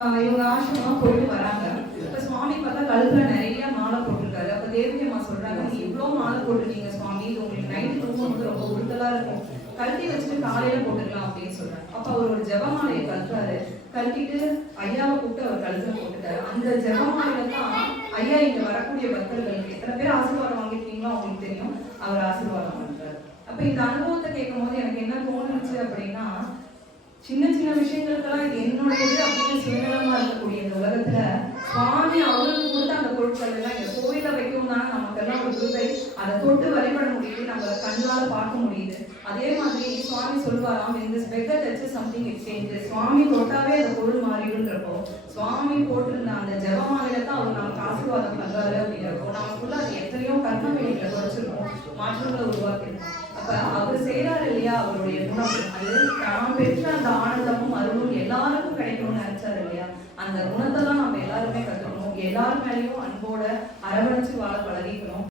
இவங்க ஆசிரமா போயிட்டு வராங்க. இப்ப சுவாமி பார்த்தா கழுத்துல நிறைய மாலை போட்டிருக்காரு. அப்ப தேவகி அம்மா சொல்றாங்க, நீ இவ்வளவு மாலை போட்டிருக்கீங்க சுவாமி, இது உங்களுக்கு நைட்டு தூங்கும்போது ரொம்ப உறுத்தலா இருக்கும், கழட்டி வச்சுட்டு காலையில போட்டுக்கலாம் அப்படின்னு சொல்றாங்க. அப்ப அவர் ஒரு ஜெபமாலையை கழட்டுறாரு. கழட்டிட்டு ஐயாவை கூப்பிட்டு அவர் கழுத்துல போட்டுட்டாரு. அந்த ஜெபமாலையில தான் ஐயா இங்க வரக்கூடிய பக்தர்களுக்கு எத்தனை பேர் ஆசீர்வாதம் வாங்கிருக்கீங்களோ அவங்களுக்கு தெரியும், அவர் ஆசீர்வாதம் பண்றாரு. அப்ப இந்த அனுபவத்தை கேட்கும் போது எனக்கு என்ன தோணுச்சு அப்படின்னா, சின்ன சின்ன விஷயங்களுக்கெல்லாம் என்னுடையது அப்படின்னு சுயநலமா இருக்கக்கூடிய இந்த உலகத்துல சுவாமி அவருக்கு கொடுத்த அந்த பொருட்கள் எல்லாம் இந்த கோயில வைக்கவும் தானே நமக்கெல்லாம் ஒரு கிருபை, அதை தொட்டு வழிபட முடியுது, நம்ம கண்ணால பார்க்க முடியுது. அதே மாதிரி சுவாமி சொல்வாராம், இந்த ஸ்பெக்கர் டச் சம்திங் எக்ஸ்சேஞ்ச், சுவாமி தொட்டாவே அந்த பொருள் மாறிடுன்றப்போ சுவாமி போட்டிருந்த அந்த ஜெபமாலையில தான் அவர் நமக்கு ஆசீர்வாதம் பண்றாரு அப்படின்றப்போ நமக்குள்ள அது எத்தனையோ கர்மவெளிகளை குறைச்சிருக்கோம், மாற்றங்களை உருவாக்கிருக்கோம். அப்ப அவர் செய்யறாரு இல்லையா, அவருடைய குணம் அது தான் பெற்ற அந்த ஆனந்தமும் அருளும் எல்லாருக்கும் கிடைக்கணும்னு நினைச்சாரு இல்லையா, அந்த குணத்தை தான் நம்ம எல்லாருமே கத்துக்கணும். எல்லார் மேலேயும் அன்போட அரவணைச்சு வாழ பழகிக்கணும்.